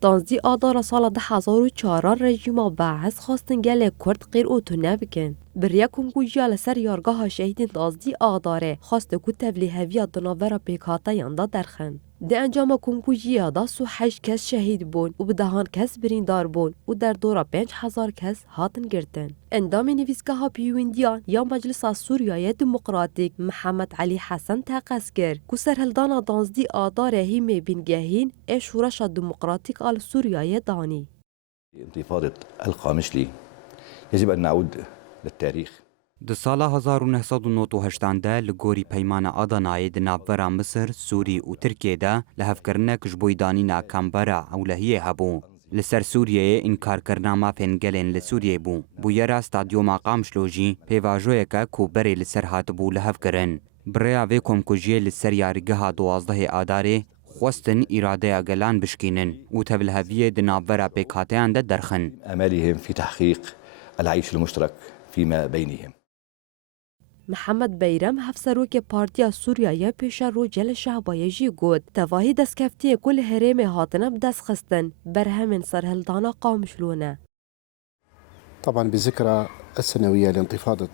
تانزی آدار سال 2004 رژیم باعث خواستن گل کرد غیر اوتونه بکن. بریا کنگوژیا لسر یارگاه شهید تانزی آداره خواست کو تبلیغ دناورا پیکاتا یاندا درخن. ده انجام کنگوژیا دا 8 کس شهید بون و بدهان کس بریندار بون و در دورا 5000 کس هاتن گرتن. اندام نویسگاه پیوندیان یا مجلس سوریای دموکراتیک محمد علی حسن تقص کرد که سرهلدان تانزی آداره هیم بینگهین شورش دموکراتیک آل سوریای دانی. انتفاضة القامشلي يجب أن نعود للتاريخ. د سال 1998 ده لگوری پیمان آدانای د نابورا مصر، سوری و ترکیه ده لحفکرنک جبویدانینا کامبرا اولهیه هبو. لسر سوریه انکار کرنا ما فنگلین لسوریه بو. بویرا استادیوما قامشلوجی پیواجوه که کوبری لسر هات بو لحفکرن. بریا وی کمکوجیه لسر یارگه 12 آداره خواستن اراده اگلان بشکینن و تبلهویه د نابورا پیکاتیان ده درخن. أمالهم في تحقيق العيش المشترك فيما بينهم. محمد بیرم هفسروک پارتیا سوریای پیش رو جل شعبایجی گود تواهی دستکفتی کل هرم هاتنه بدست خستن بر همین سرهلدانا قامشلونه. طبعا بذكرى السنوية لانتفاضة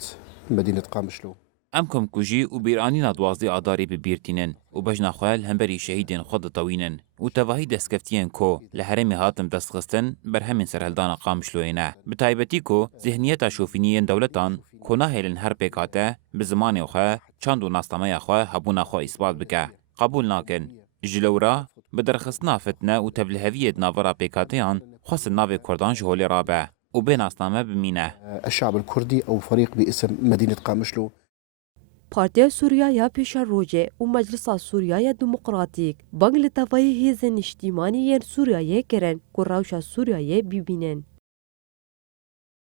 مدينة قامشلو. ام کمکوژی و بیرانینا دوازدی آداری ببیرتینن و بجنا خوال همبری شهیدین خود طوینن و تواهی دستکفتین کو لحرم هاتم دستخستن بر همین سرهلدان قامشلوینه. بتایبتی کو ذهنیت شوفینین دولتان کنا هیلن هر پیکاته به زمان خواه چند و ناستامه خواه هبونا خواه اثبات بکه. قبول ناکن. جلورا بدرخستنا فتنه و تبلهویت ناورا پیکاتیان خواست ناو کردان جهولی رابه و بین ناستامه بمینه. الشعب الكردي أو فريق باسم مدينة قامشلو. پارتیا سوریای پیش روجه و مجلس سوریای دموکراتیک بانگ لطوای هیزن اجتماعی سوریای کرن که روش سوریای ببینن.